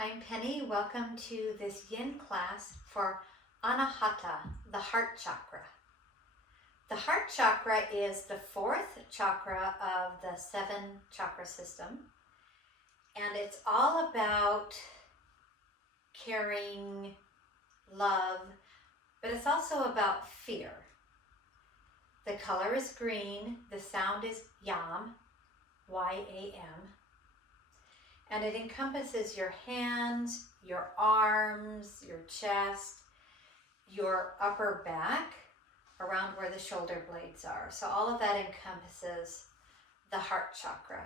I'm Penny. Welcome to this yin class for Anahata, the heart chakra. The heart chakra is the fourth chakra of the 7-chakra system, and it's all about caring, love, but it's also about fear. The color is green, the sound is yam, Y-A-M. And it encompasses your hands, your arms, your chest, your upper back, around where the shoulder blades are. So all of that encompasses the heart chakra.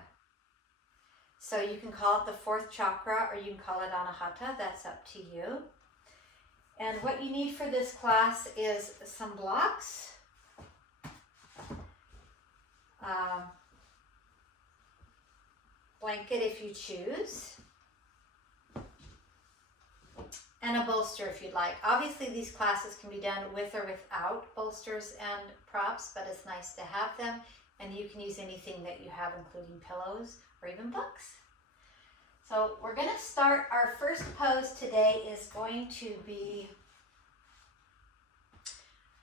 So you can call it the fourth chakra or you can call it Anahata, that's up to you. And what you need for this class is some blocks, blanket if you choose, and a bolster if you'd like. Obviously these classes can be done with or without bolsters and props, but it's nice to have them, and you can use anything that you have, including pillows or even books. So we're going to start. Our first pose today is going to be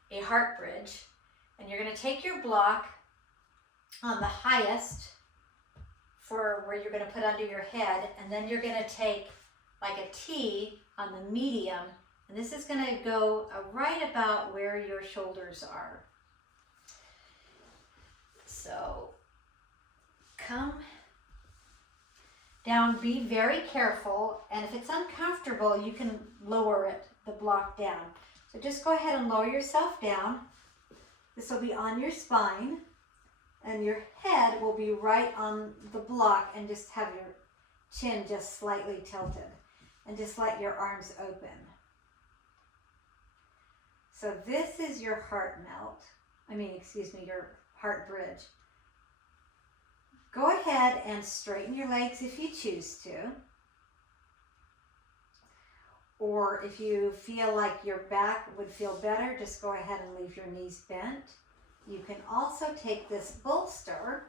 a heart bridge, and you're going to take your block on the highest for where you're going to put under your head, and then you're going to take like a T on the medium, and this is going to go right about where your shoulders are. So come down, be very careful, and if it's uncomfortable you can lower it, the block down. So just go ahead and lower yourself down. This will be on your spine, and your head will be right on the block, and just have your chin just slightly tilted, and just let your arms open. So this is your heart your heart bridge. Go ahead and straighten your legs if you choose to. Or if you feel like your back would feel better, just go ahead and leave your knees bent. You can also take this bolster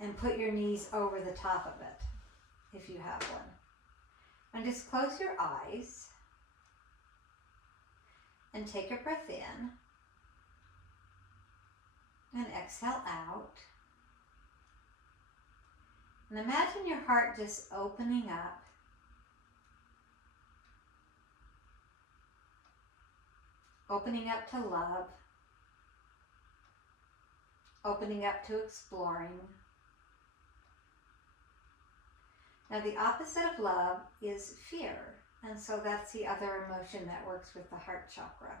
and put your knees over the top of it, if you have one. And just close your eyes and take a breath in and exhale out. And imagine your heart just opening up. Opening up to love. Opening up to exploring. Now the opposite of love is fear, and so that's the other emotion that works with the heart chakra.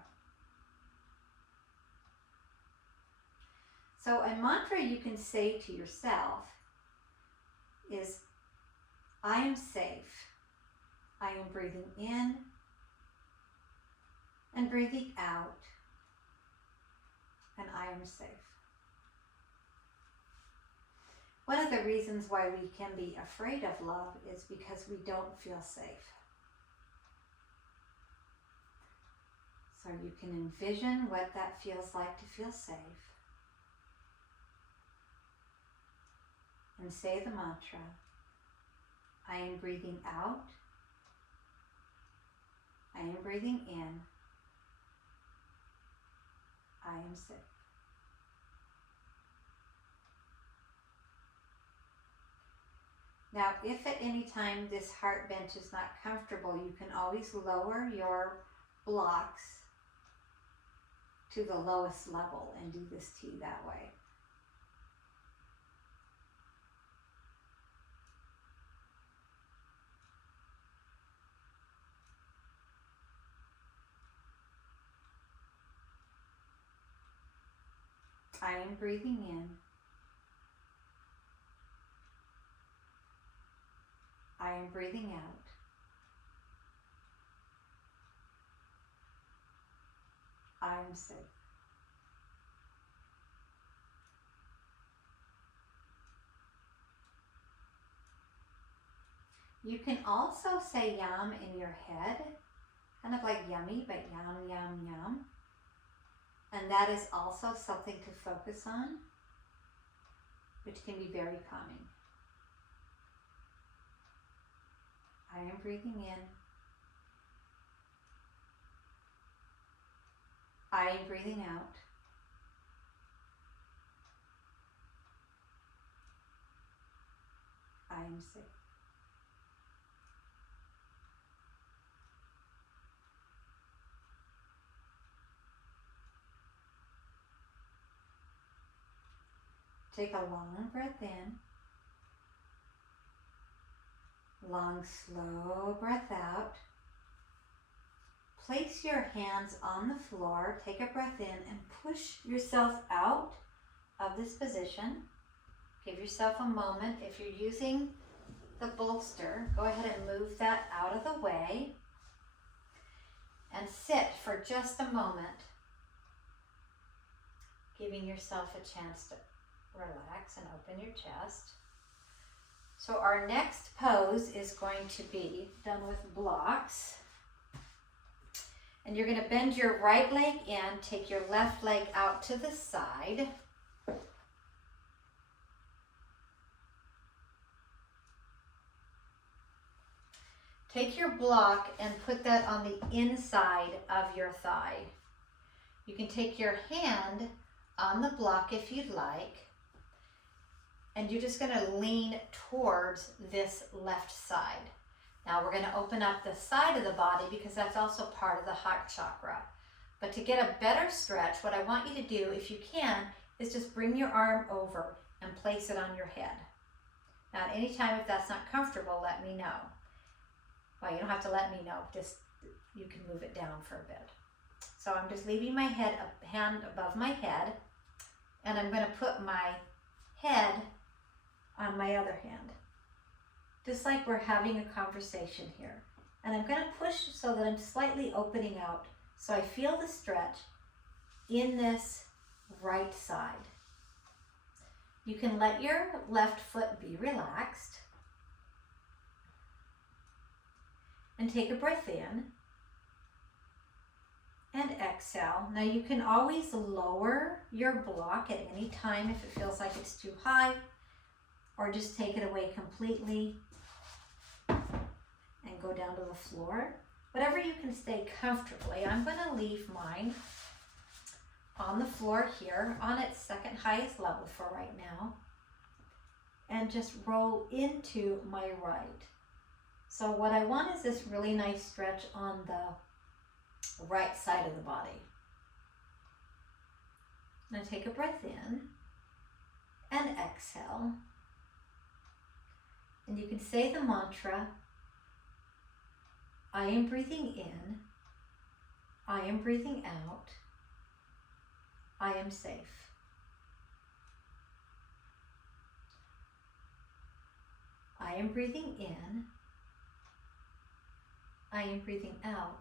So a mantra you can say to yourself is, I am safe. I am breathing in and breathing out, and I am safe. One of the reasons why we can be afraid of love is because we don't feel safe. So you can envision what that feels like to feel safe. And say the mantra, I am breathing out, I am breathing in, I am safe. Now, if at any time this heart bench is not comfortable, you can always lower your blocks to the lowest level and do this T that way. I am breathing in. I am breathing out. I am safe. You can also say yam in your head, kind of like yummy, but yum, yum, yum. And that is also something to focus on, which can be very calming. I am breathing in. I am breathing out. I am safe. Take a long breath in. Long, slow breath out. Place your hands on the floor. Take a breath in and push yourself out of this position. Give yourself a moment. If you're using the bolster, go ahead and move that out of the way and sit for just a moment, giving yourself a chance to relax and open your chest. So our next pose is going to be done with blocks. And you're going to bend your right leg in, take your left leg out to the side. Take your block and put that on the inside of your thigh. You can take your hand on the block if you'd like. And you're just going to lean towards this left side. Now we're going to open up the side of the body because that's also part of the heart chakra. But to get a better stretch, what I want you to do, if you can, is just bring your arm over and place it on your head. Now at any time if that's not comfortable, let me know. Well, you don't have to let me know, just you can move it down for a bit. So I'm just leaving my hand above my head, and I'm going to put my head on my other hand, just like we're having a conversation here. And I'm going to push so that I'm slightly opening out, so I feel the stretch in this right side. You can let your left foot be relaxed and take a breath in and exhale. Now you can always lower your block at any time if it feels like it's too high, or just take it away completely and go down to the floor. Whatever you can stay comfortably. I'm going to leave mine on the floor here on its second highest level for right now, and just roll into my right. So what I want is this really nice stretch on the right side of the body. Now take a breath in and exhale. And you can say the mantra, I am breathing in, I am breathing out, I am safe. I am breathing in, I am breathing out,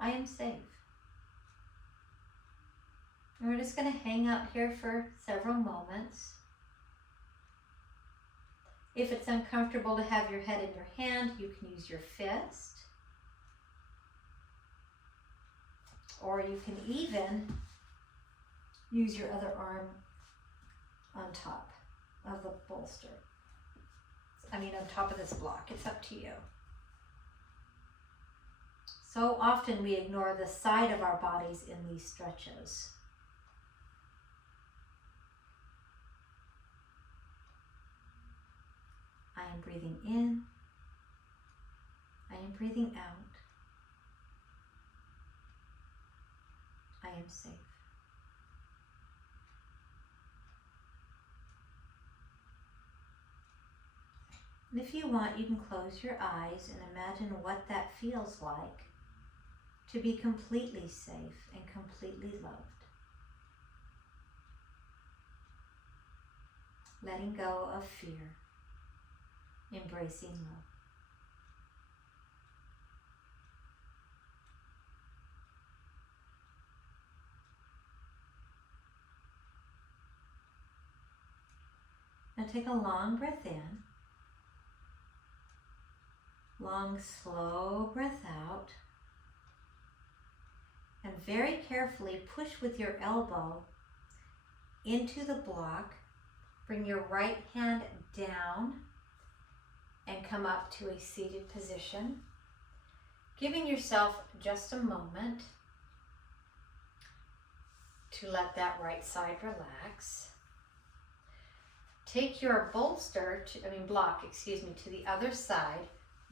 I am safe. And we're just going to hang out here for several moments. If it's uncomfortable to have your head in your hand, you can use your fist. Or you can even use your other arm on top of the bolster. On top of this block. It's up to you. So often we ignore the side of our bodies in these stretches. I am breathing in. I am breathing out. I am safe. And if you want, you can close your eyes and imagine what that feels like to be completely safe and completely loved. Letting go of fear, embracing love. Now take a long breath in. Long, slow breath out. And very carefully push with your elbow into the block. Bring your right hand down and come up to a seated position, giving yourself just a moment to let that right side relax. Take your block, to the other side.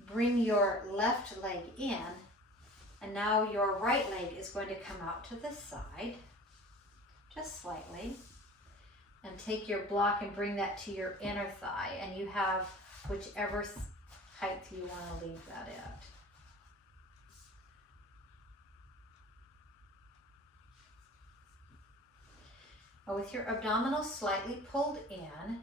Bring your left leg in, and now your right leg is going to come out to the side, just slightly. And take your block and bring that to your inner thigh, and you have whichever height you want to leave that at. With your abdominals slightly pulled in,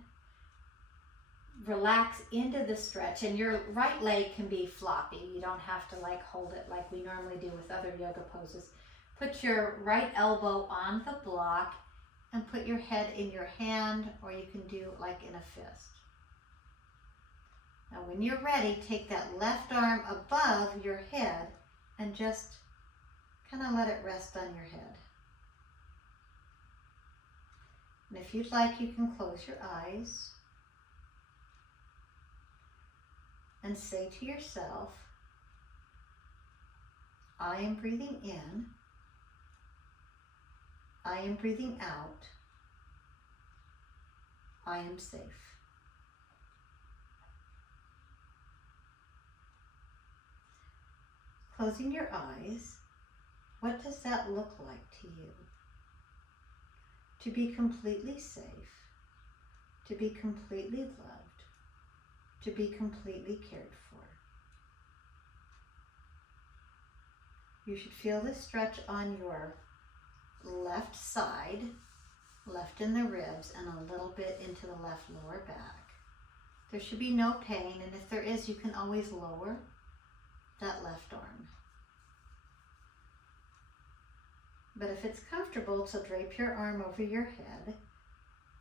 relax into the stretch, and your right leg can be floppy. You don't have to hold it like we normally do with other yoga poses. Put your right elbow on the block and put your head in your hand, or you can do like in a fist. Now when you're ready, take that left arm above your head and just kind of let it rest on your head. And if you'd like, you can close your eyes and say to yourself, I am breathing in, I am breathing out, I am safe. Closing your eyes, what does that look like to you? To be completely safe, to be completely loved, to be completely cared for. You should feel this stretch on your left side, left in the ribs, and a little bit into the left lower back. There should be no pain, and if there is, you can always lower that left arm. But if it's comfortable to drape your arm over your head,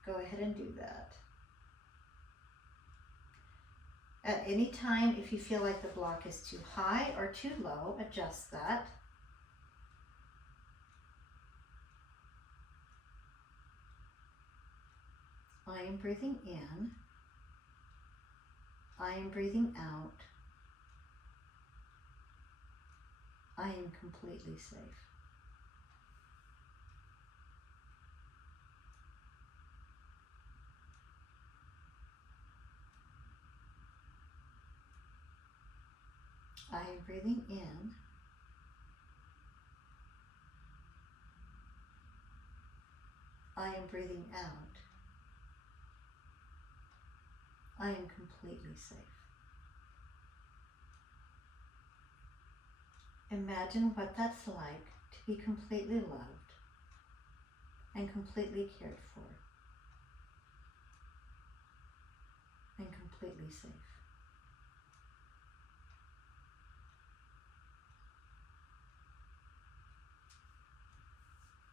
go ahead and do that. At any time, if you feel like the block is too high or too low, adjust that. I am breathing in. I am breathing out. I am completely safe. I am breathing in. I am breathing out. I am completely safe. Imagine what that's like to be completely loved and completely cared for and completely safe.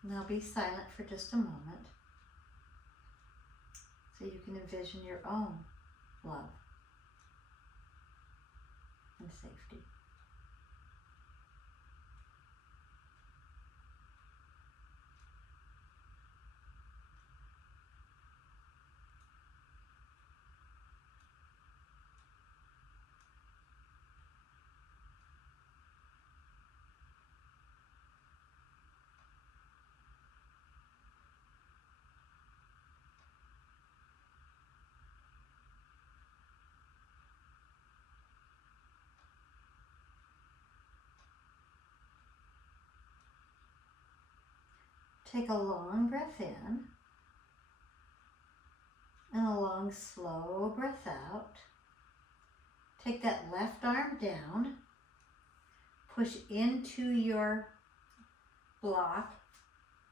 Now be silent for just a moment so you can envision your own love and safety. Take a long breath in and a long, slow breath out. Take that left arm down, push into your block,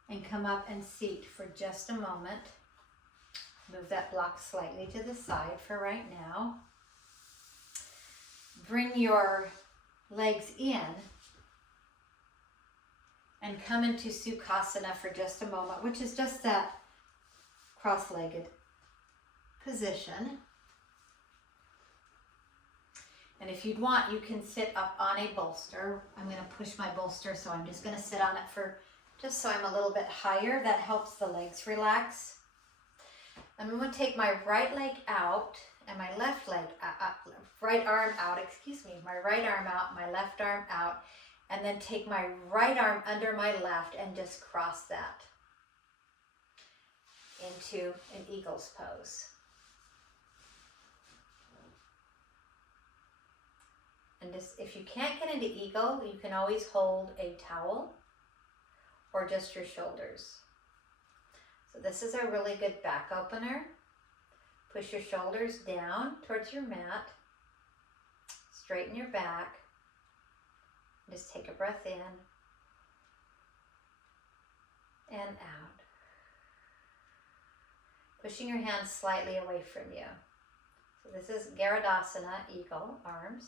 and come up and seat for just a moment. Move that block slightly to the side for right now. Bring your legs in and come into Sukhasana for just a moment, which is just that cross-legged position. And if you'd want, you can sit up on a bolster. I'm going to push my bolster, so I'm just going to sit on it for just so I'm a little bit higher. That helps the legs relax. I'm going to take my right leg out and my left leg, right arm out, excuse me, my right arm out, my left arm out, and then take my right arm under my left and just cross that into an eagle's pose. And just, if you can't get into eagle, you can always hold a towel or just your shoulders. So this is a really good back opener. Push your shoulders down towards your mat. Straighten your back. Just take a breath in and out. Pushing your hands slightly away from you. So this is Garudasana, eagle, arms,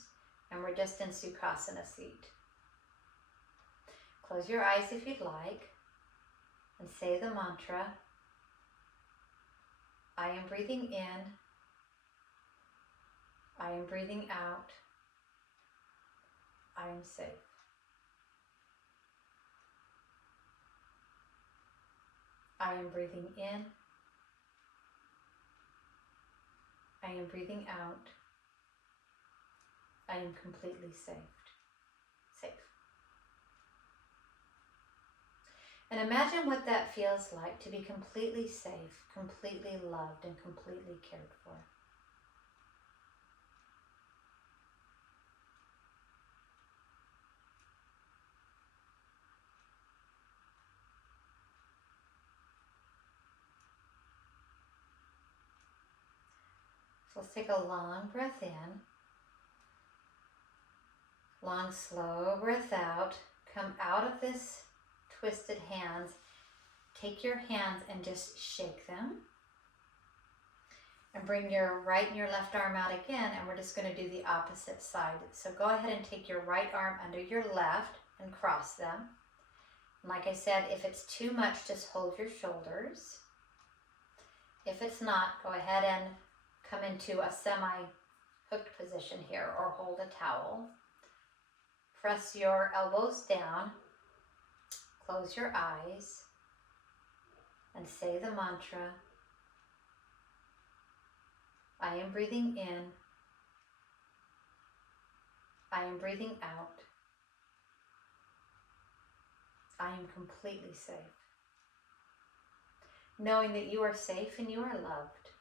and we're just in Sukhasana seat. Close your eyes if you'd like and say the mantra. I am breathing in. I am breathing out. I am safe. I am breathing in. I am breathing out. I am completely safe. And imagine what that feels like to be completely safe, completely loved, and completely cared for. So let's take a long breath in. Long, slow breath out. Come out of this twisted hands. Take your hands and just shake them. And bring your right and your left arm out again, and we're just going to do the opposite side. So go ahead and take your right arm under your left and cross them. And like I said, if it's too much, just hold your shoulders. If it's not, go ahead and come into a semi-hooked position here, or hold a towel. Press your elbows down. Close your eyes and say the mantra. I am breathing in. I am breathing out. I am completely safe. Knowing that you are safe and you are loved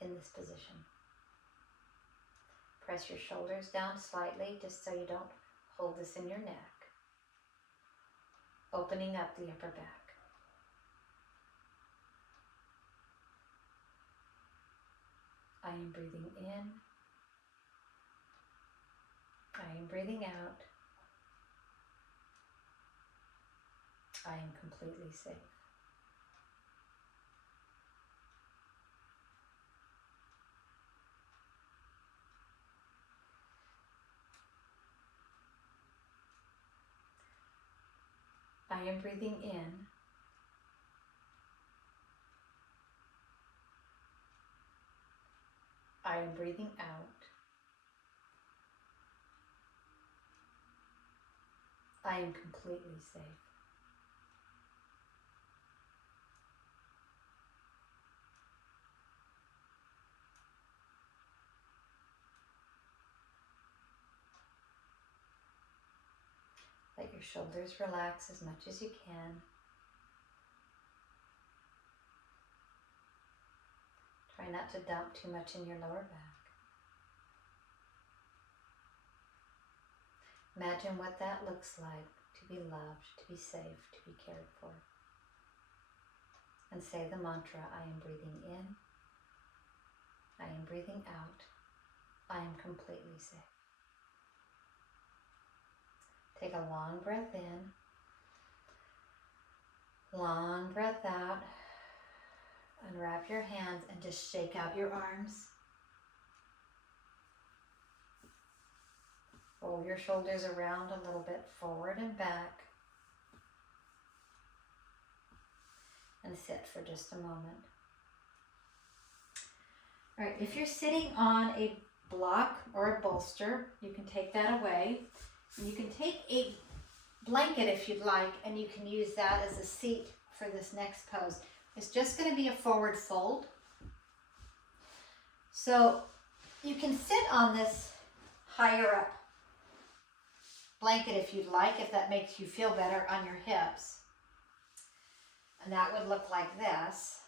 in this position. Press your shoulders down slightly just so you don't hold this in your neck. Opening up the upper back. I am breathing in. I am breathing out. I am completely safe. I am breathing in. I am breathing out. I am completely safe. Let your shoulders relax as much as you can. Try not to dump too much in your lower back. Imagine what that looks like, to be loved, to be safe, to be cared for. And say the mantra, I am breathing in. I am breathing out. I am completely safe. Take a long breath in, long breath out. Unwrap your hands and just shake out your arms. Roll your shoulders around a little bit, forward and back. And sit for just a moment. All right, if you're sitting on a block or a bolster, you can take that away. You can take a blanket if you'd like, and you can use that as a seat for this next pose. is just going to be a forward fold. So you can sit on this higher up blanket if you'd like, if that makes you feel better, on your hips. And that would look like this.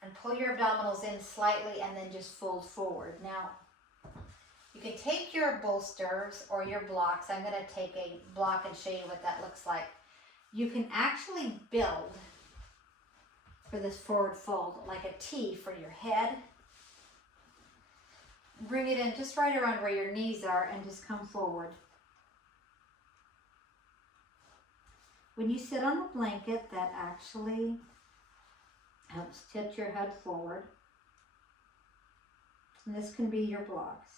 And pull your abdominals in slightly and then just fold forward. Now, you can take your bolsters or your blocks. I'm going to take a block and show you what that looks like. You can actually build for this forward fold like a T for your head. Bring it in just right around where your knees are and just come forward. When you sit on the blanket, that actually helps tip your head forward. And this can be your blocks.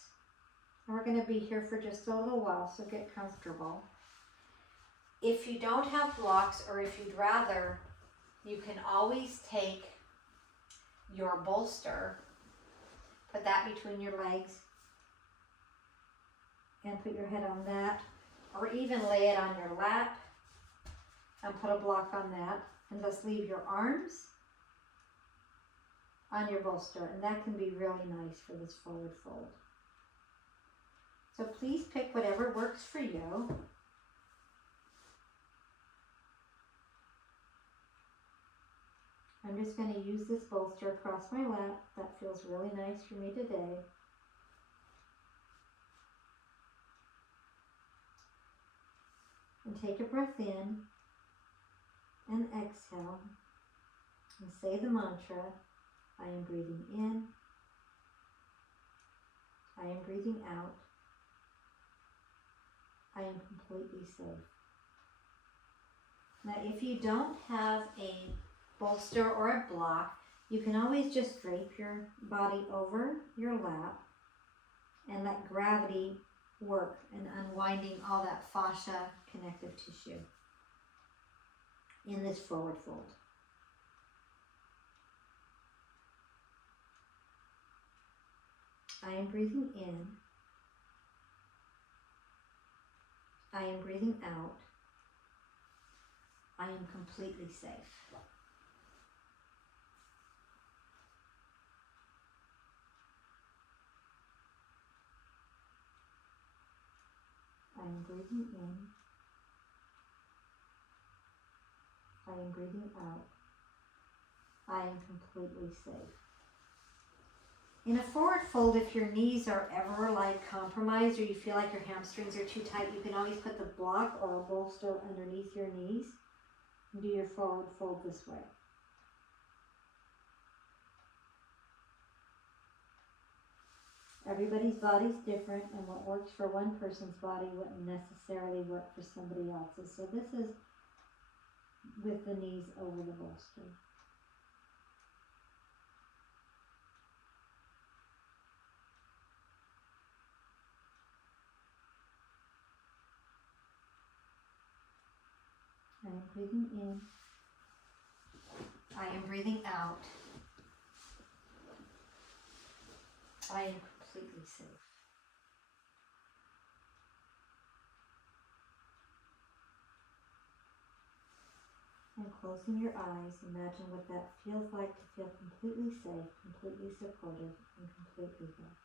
And we're going to be here for just a little while, so get comfortable. If you don't have blocks, or if you'd rather, you can always take your bolster, put that between your legs, and put your head on that, or even lay it on your lap and put a block on that, and just leave your arms on your bolster, and that can be really nice for this forward fold. So please pick whatever works for you. I'm just going to use this bolster across my lap. That feels really nice for me today. And take a breath in and exhale and say the mantra, I am breathing in, I am breathing out, I am completely safe. Now, if you don't have a bolster or a block, you can always just drape your body over your lap and let gravity work in unwinding all that fascia connective tissue in this forward fold. I am breathing in. I am breathing out. I am completely safe. I am breathing in. I am breathing out. I am completely safe. In a forward fold, if your knees are ever like compromised or you feel like your hamstrings are too tight, you can always put the block or a bolster underneath your knees and do your forward fold this way. Everybody's body's different, and what works for one person's body wouldn't necessarily work for somebody else's. So this is with the knees over the bolster. I am breathing in. I am breathing out. I am completely safe. And closing your eyes, imagine what that feels like to feel completely safe, completely supported, and completely loved.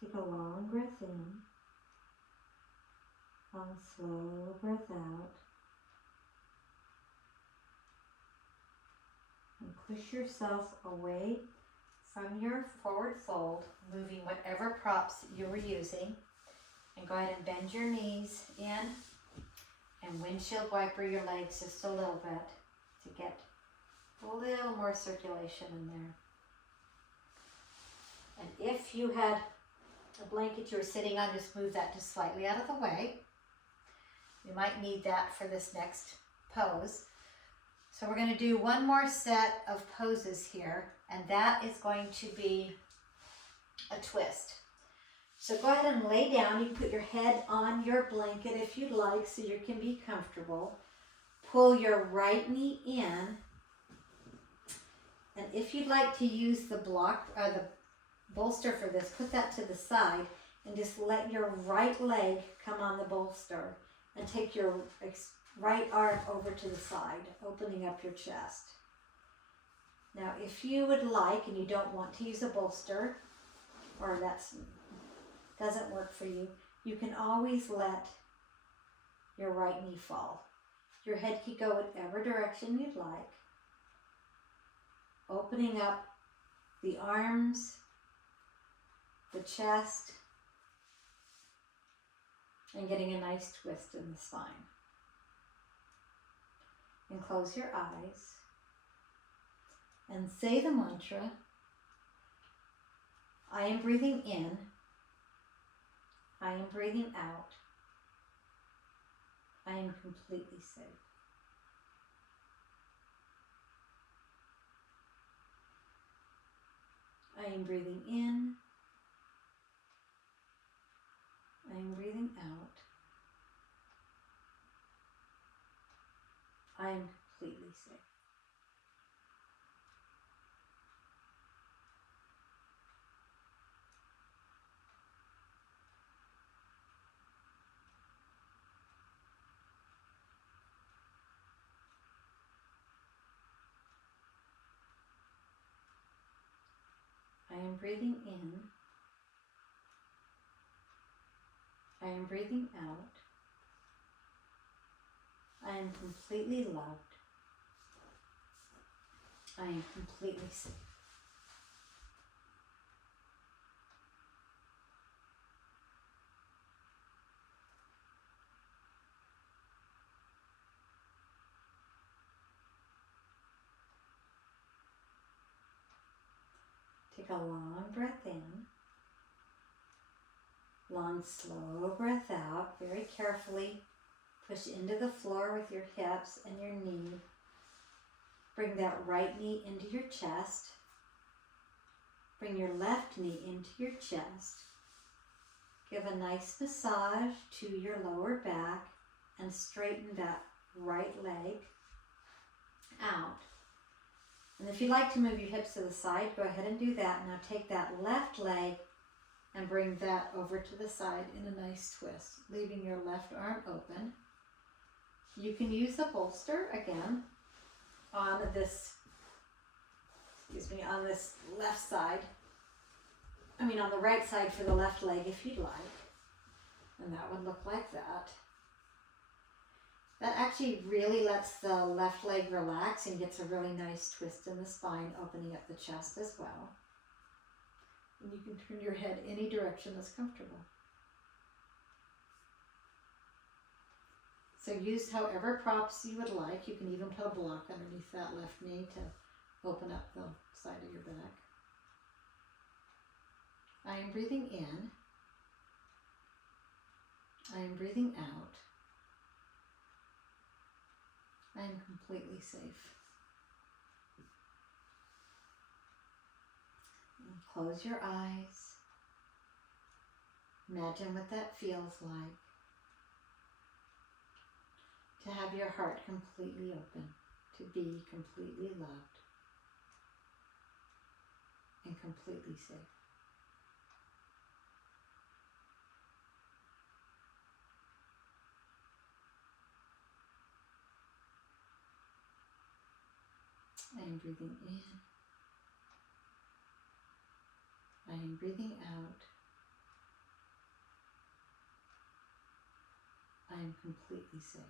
Take a long breath in, long slow breath out, and push yourself away from your forward fold, moving whatever props you were using, and go ahead and bend your knees in and windshield wiper your legs just a little bit to get a little more circulation in there. And if you had a blanket you were sitting on, just move that just slightly out of the way. You might need that for this next pose. So we're going to do one more set of poses here, and that is going to be a twist. So go ahead and lay down. You can put your head on your blanket if you'd like, so you can be comfortable. pull your right knee in. And if you'd like to use the the bolster for this, put that to the side and just let your right leg come on the bolster and take your right arm over to the side, opening up your chest. Now, if you would like and you don't want to use a bolster, or that doesn't work for you, you can always let your right knee fall. Your head can go whatever direction you'd like, opening up the arms, the chest, and getting a nice twist in the spine. And close your eyes and say the mantra, I am breathing in, I am breathing out, I am completely safe. I am breathing in, I am breathing out, I am completely safe. I am breathing in, I am breathing out, I am completely loved, I am completely safe. Take a long breath in, long slow breath out, very carefully. Push into the floor with your hips and your knee. Bring that right knee into your chest. Bring your left knee into your chest. Give a nice massage to your lower back and straighten that right leg out. And if you'd like to move your hips to the side, go ahead and do that. Now take that left leg and bring that over to the side in a nice twist, leaving your left arm open. You can use a bolster again on this, on this left side. On the right side for the left leg if you'd like. And that would look like that. That actually really lets the left leg relax and gets a really nice twist in the spine, opening up the chest as well. And you can turn your head any direction that's comfortable. So use however props you would like. You can even put a block underneath that left knee to open up the side of your back. I am breathing in. I am breathing out. I am completely safe. And close your eyes. Imagine what that feels like. To have your heart completely open, to be completely loved and completely safe. I am breathing in. I am breathing out. I am completely safe.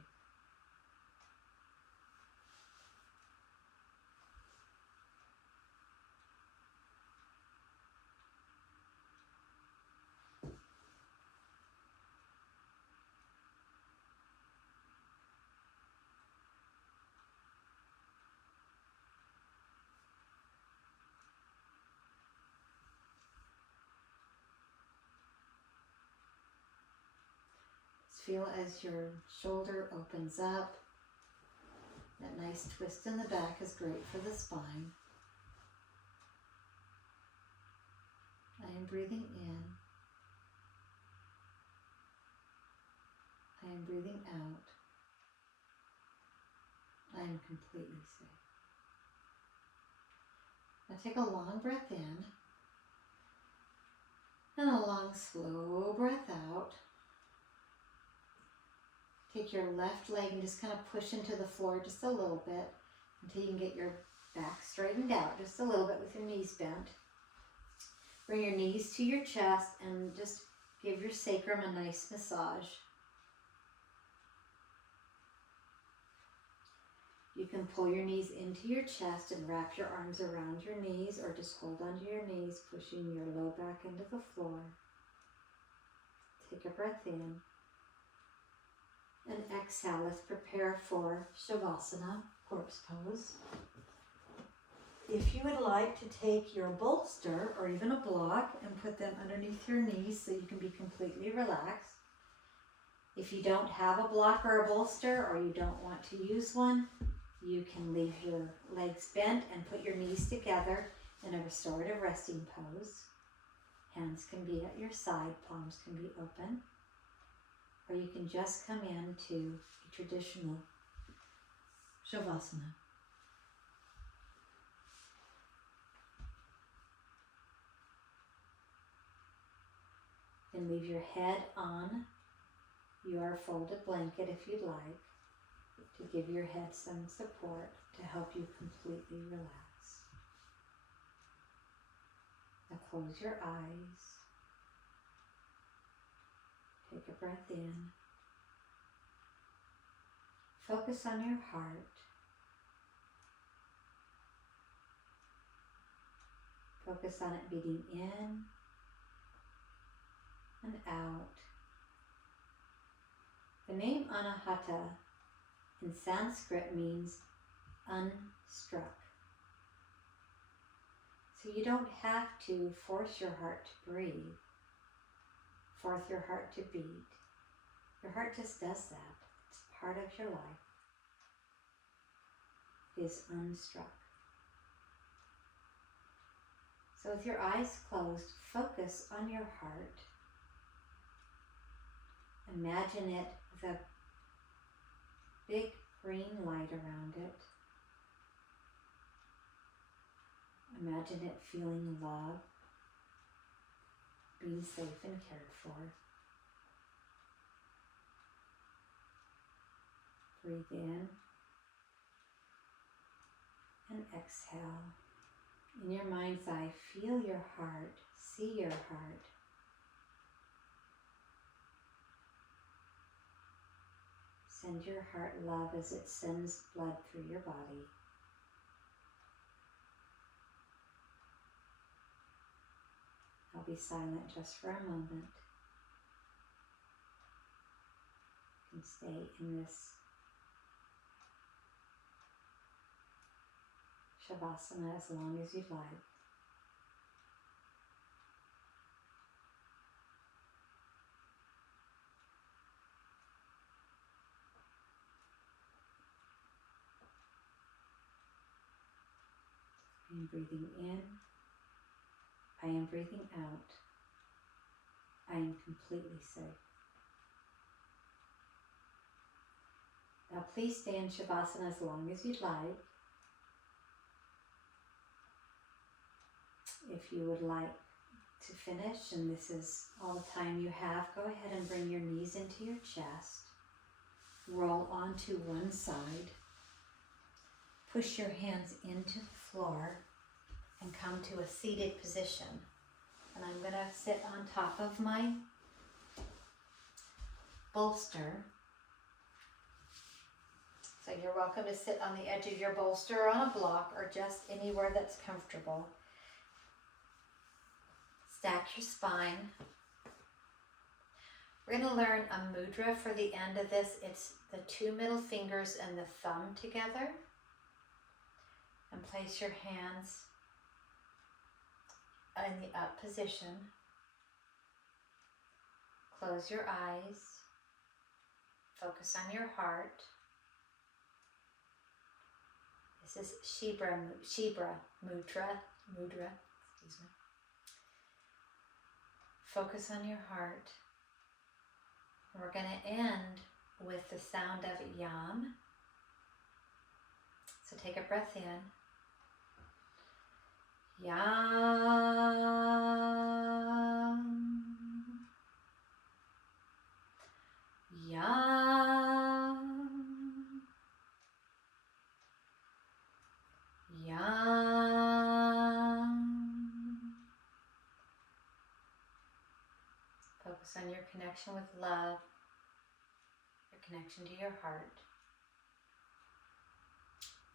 Feel as your shoulder opens up. That nice twist in the back is great for the spine. I am breathing in. I am breathing out. I am completely safe. Now take a long breath in and a long, slow breath out. Take your left leg and just kind of push into the floor just a little bit until you can get your back straightened out just a little bit with your knees bent. Bring your knees to your chest and just give your sacrum a nice massage. You can pull your knees into your chest and wrap your arms around your knees, or just hold onto your knees, pushing your low back into the floor. Take a breath in. And exhale. Let's prepare for Shavasana, corpse pose. If you would like to take your bolster or even a block and put them underneath your knees so you can be completely relaxed. If you don't have a block or a bolster, or you don't want to use one, you can leave your legs bent and put your knees together in a restorative resting pose. Hands can be at your side, palms can be open. Or you can just come into a traditional Shavasana. And leave your head on your folded blanket if you'd like, to give your head some support to help you completely relax. Now close your eyes. Take a breath in. Focus on your heart. Focus on it beating in and out. The name Anahata in Sanskrit means unstruck. So you don't have to force your heart to breathe, force your heart to beat. Your heart just does that. It's part of your life. It is unstruck. So with your eyes closed, focus on your heart. Imagine it with a big green light around it. Imagine it feeling love, being safe and cared for. Breathe in and exhale. In your mind's eye, feel your heart, see your heart. Send your heart love as it sends blood through your body. I'll be silent just for a moment. You can stay in this Shavasana as long as you'd like. I am breathing in. I am breathing out. I am completely safe. Now please stay in Shavasana as long as you'd like. If you would like to finish, and this is all the time you have, go ahead and bring your knees into your chest. Roll onto one side. Push your hands into the floor and come to a seated position. And I'm going to sit on top of my bolster. So you're welcome to sit on the edge of your bolster or on a block or just anywhere that's comfortable. Stack your spine. We're going to learn a mudra for the end of this. It's the two middle fingers and the thumb together. And place your hands in the up position. Close your eyes. Focus on your heart. This is Shibra Mudra. Excuse me. Focus on your heart. We're going to end with the sound of Yam. So take a breath in. Yam. Yam. Yam. Focus on your connection with love, your connection to your heart.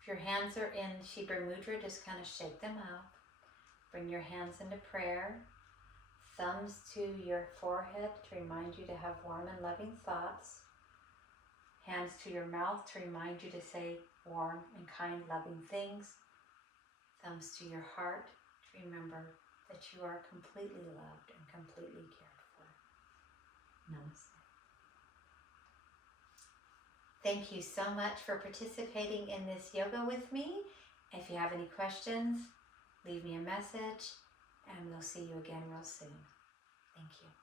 If your hands are in Shibra Mudra, just kind of shake them out. Bring your hands into prayer. Thumbs to your forehead to remind you to have warm and loving thoughts. Hands to your mouth to remind you to say warm and kind, loving things. Thumbs to your heart to remember that you are completely loved and completely cared for. Namaste. Thank you so much for participating in this yoga with me. If you have any questions, leave me a message and we'll see you again real soon. Thank you.